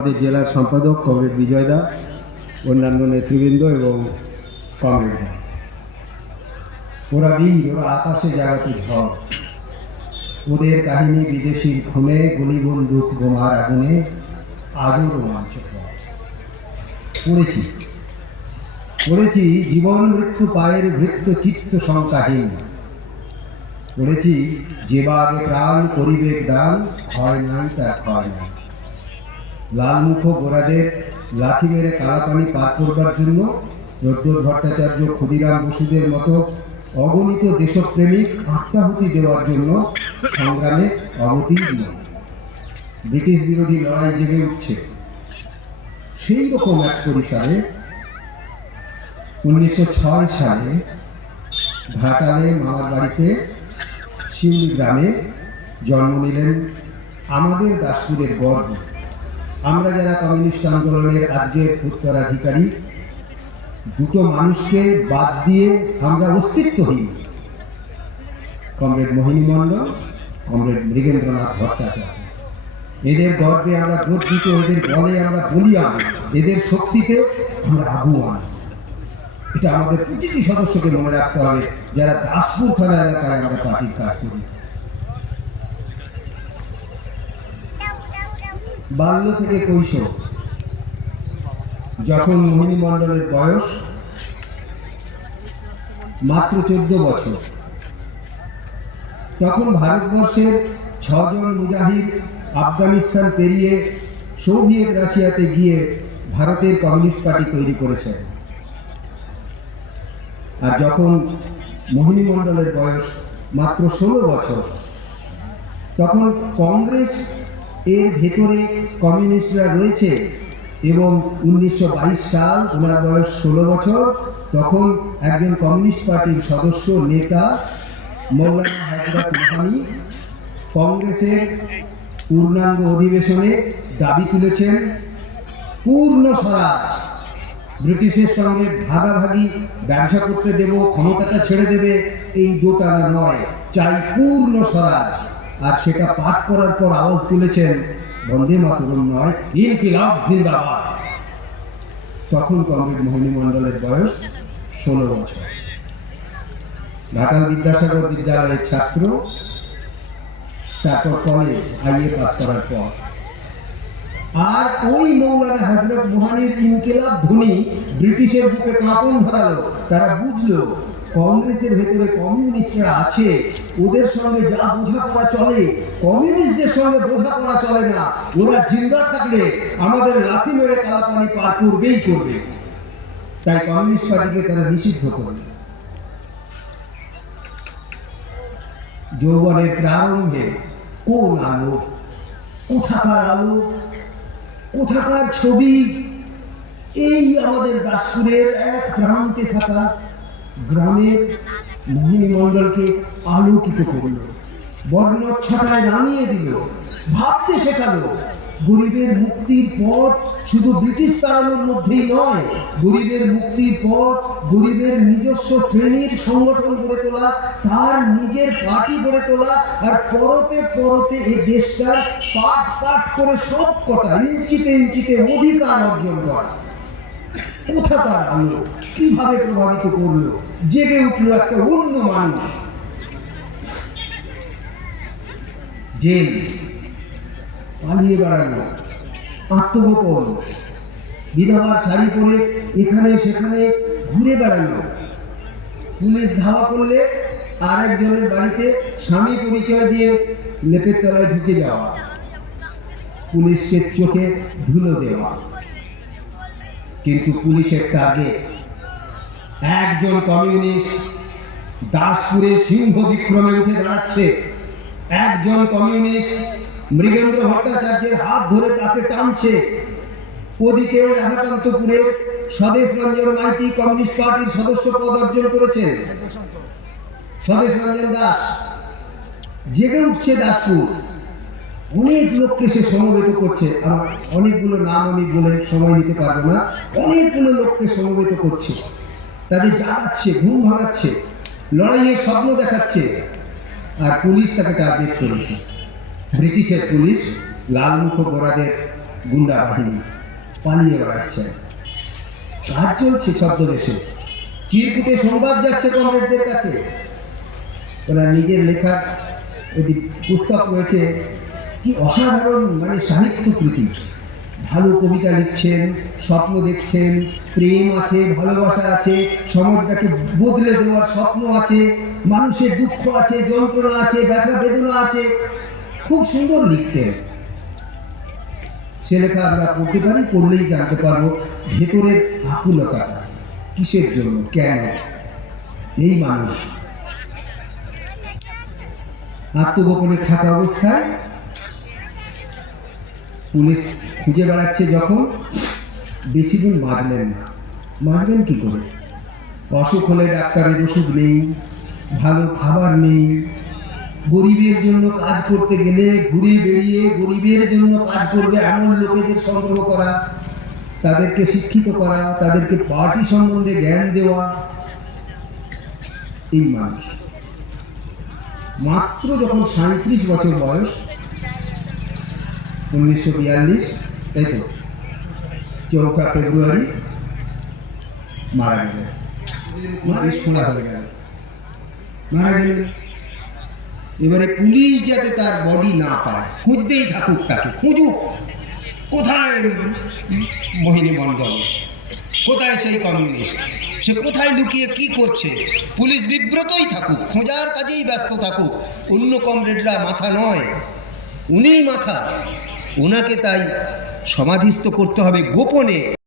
আমাদের জেলার সম্পাদক কমরেড বিজয় দা, অন্যান্য নেতৃবৃন্দ এবং কমরেড ওরা বীর ওরা আকাশে জাগাতে ঝড়। ওদের কাহিনী বিদেশির খুনে গুলি বন্দুক বোমার আগুনে আজও রোমাঞ্চকর। পড়েছি। পড়েছি জীবন মৃত্যু পায়ের ভৃত্য চিত্ত সংখ্যাহীন পড়েছি যে বাগে প্রাণ, পরিবেগ দান হয় নাই তার হয় নাই। লালমুখ গোড়াদের লাথি মেরে কালাপানি পার করবার জন্য প্রদ্যোৎ ভট্টাচার্য ক্ষুদিরাম বসুদের মতো অগণিত দেশপ্রেমিক আত্মাহুতি দেওয়ার জন্য সংগ্রামে অবতীর্ণ। ব্রিটিশ বিরোধী লড়াই জেগে উঠছে। সেই রকম এক পরিসরে উনিশশো ছয় সালে ঘাটালে মামার বাড়িতে শিউলি গ্রামে জন্ম নিলেন আমাদের দাসপুরের গর্ব আমরা যারা কমিউনিস্ট আন্দোলনের আজকের উত্তরাধিকারী, দুটো মানুষকে বাদ দিয়ে আমরা অস্তিত্বহীন। Comrade Mohini Mondal, comrade Mrigendranath Bhattacharya. এদের গর্বে আমরা গর্বিত, এদের বলে আমরা বলিয়ান এদের শক্তিতে আমরা আগুয়ান। এটা আমাদের প্রতিটি সদস্যকে মনে রাখতে হবে, যারা দাসপুর থানা এলাকায় আমরা পার্টির কাজ করি। বাল্য থেকে কৈশোর যখন মোহিনী মণ্ডলের বয়স মাত্র চোদ্দ বছর। তখন ভারতবর্ষের ছজন মুজাহিদ আফগানিস্তান পেরিয়ে সোভিয়েত রাশিয়াতে গিয়ে ভারতের কমিউনিস্ট পার্টি তৈরি করেছেন। আর যখন মোহিনী মণ্ডলের বয়স মাত্র ষোলো বছর, তখন কংগ্রেস এর ভেতরে কমিউনিস্টরা রয়েছে এবং উনিশশো বাইশ সাল ওনার বয়স ষোলো বছর, তখন একজন কমিউনিস্ট পার্টির সদস্য, নেতা মৌলানা রুহানি কংগ্রেসের পূর্ণাঙ্গ অধিবেশনে দাবি তুলেছেন, পূর্ণ স্বরাজ, ব্রিটিশের সঙ্গে ভাগাভাগি, ব্যবসা করতে দেব, ক্ষমতাটা ছেড়ে দেবে, এই দোটানা নয়। চাই পূর্ণ স্বরাজ। আর সেটা পাঠ করার পর আওয়াজ তুলেছেন, বন্দে মাতরম নয় জিন্দাবাদ। তখন কমরেড মোহিনী মণ্ডলের বয়স ষোলো বছর। ঘাটাল বিদ্যাসাগর বিদ্যালয়ের ছাত্র, তারপর কলেজ আইএ পাস করার পর। আর ওই মৌলানা হজরত মোহানির ইনকেলাব ধ্বনি ব্রিটিশের বুকে কাঁপন ধরালো, তারা বুঝলো কংগ্রেসের ভেতরে কমিউনিস্টরা আছে, ওদের সঙ্গে যা বোঝাপড়া চলে, কমিউনিস্টদের সঙ্গে বোঝাপড়া চলে না। ওরা জিন্দা থাকলে আমাদের লাথি মেরে কালাপানি পার করবেই করবে। তাই কমিউনিস্ট পার্টিকে তারা নিষিদ্ধ করবে। যৌবনের প্রারম্ভে কোন আলো? কোথাকার আলো? কোথাকার ছবি? এই আমাদের দাসপুরের এক প্রান্তে থাকা গ্রামের মোহিনী মণ্ডলকে আলোকিত করল। বর্ণচ্ছটায় নামিয়ে দিল, ভাবতে শেখালো, গরিবের মুক্তির পথ শুধু ব্রিটিশ তাড়ানোর মধ্যেই নয়, গরিবের মুক্তির পথ, গরিবের নিজস্ব শ্রেণির সংগঠন গড়ে তোলা, তার নিজের পার্টি গড়ে তোলা, আর পরতে পরতে এই দেশটার পাট পাট করে সব কটা ইঞ্চিতে ইঞ্চিতে অধিকার অর্জন করা। কোথা তার আলো কীভাবে প্রভাবিত করল? জেগে উঠল একটা অন্য মানুষ। জেল পালিয়ে বেড়ানো আত্মগোপন। বিধবার শাড়ি পরে এখানে সেখানে ঘুরে বেড়ানো পুলিশ ধাওয়া করলে আর একজনের বাড়িতে স্বামী পরিচয় দিয়ে লেপের তলায় ঢুকে যাওয়া। পুলিশের চোখে ধুলো দেওয়া। কিন্তু পুলিশের টার্গেট একজন কমিউনিস্ট দাসপুরে সিংহ বিক্রমে উঠে দাঁড়াচ্ছে। একজন কমিউনিস্ট মৃগেন্দ্র ভট্টাচার্যের হাত ধরে তাকে টানছে। ওদিকে রাধাকান্তপুরের স্বদেশ রঞ্জন মাইতি কমিউনিস্ট পার্টির সদস্য পদ অর্জন করেছেন। স্বদেশ রঞ্জন দাস, জেগে উঠছে দাসপুর। অনেক লোককে সে সমবেত করছে। আর অনেকগুলো নাম আমি বলে সময় নিতে পারব না। অনেকগুলো লোককে সমবেত করছে। তাদের জাগাচ্ছে ঘুম ভাঙাচ্ছে, লড়াইয়ের স্বপ্ন দেখাচ্ছে। আর পুলিশ তাকে টার্গেট করেছে। ব্রিটিশের পুলিশ লালমুখ গোড়াদের গুন্ডা বাহিনী পালিয়ে বেড়াচ্ছে। কাজ চলছে ছদ্মবেশে। চিরকুটে সংবাদ যাচ্ছে কমরেডদের কাছে। ওরা নিজের লেখার একটি পুস্তক রয়েছে কি অসাধারণ মানে সাহিত্য কৃতি। ভালো কবিতা লিখছেন, স্বপ্ন দেখছেন, প্রেম আছে, ভালোবাসা আছে, সমাজটাকে বদলে দেওয়ার স্বপ্ন আছে, মানুষের দুঃখ আছে, যন্ত্রণা আছে, ব্যথা, বেদনা আছে। খুব সুন্দর লিখতেন সে লেখা আমরা পড়তে পারি, পড়লেই জানতে পারব ভেতরের আকুলতাটা কিসের জন্য, কেন? এই মানুষ। আত্মগোপনে থাকা অবস্থায় পুলিশ খুঁজে বেড়াচ্ছে যখন বেশি দিন বাঁচলেন না। বাঁচবেন কী করে? অসুখ হলে ডাক্তারের ওষুধ নেই, ভালো খাবার নেই। গরিবের জন্য কাজ করতে গেলে ঘুরে বেরিয়ে গরিবের জন্য কাজ করবে এমন লোকেদের সংগ্রহ করা, তাদেরকে শিক্ষিত করা, তাদেরকে পার্টি সম্বন্ধে জ্ঞান দেওয়া, এই মানুষ। মাত্র যখন সাঁত্রিশ বছর বয়স উনিশশো বিয়াল্লিশ, তাই তো? চৌঠা ফেব্রুয়ারি মারা গেলেন। খোলা হয়ে গেল। মারা গেলেন। এবারে পুলিশ যাতে তার বডি না পায়, খুঁজতেই থাকুক তাকে, খুঁজুক। কোথায় মোহিনী মণ্ডল? কোথায় সেই কমিউনিস্ট সে কোথায় লুকিয়ে কি করছে? পুলিশ বিব্রতই থাকুক, খোঁজার কাজেই ব্যস্ত থাকুক। অন্য কমরেডরা মাথা নয়। উনিই মাথা। ওনাকে তাই সমাধিস্থ করতে হবে গোপনে।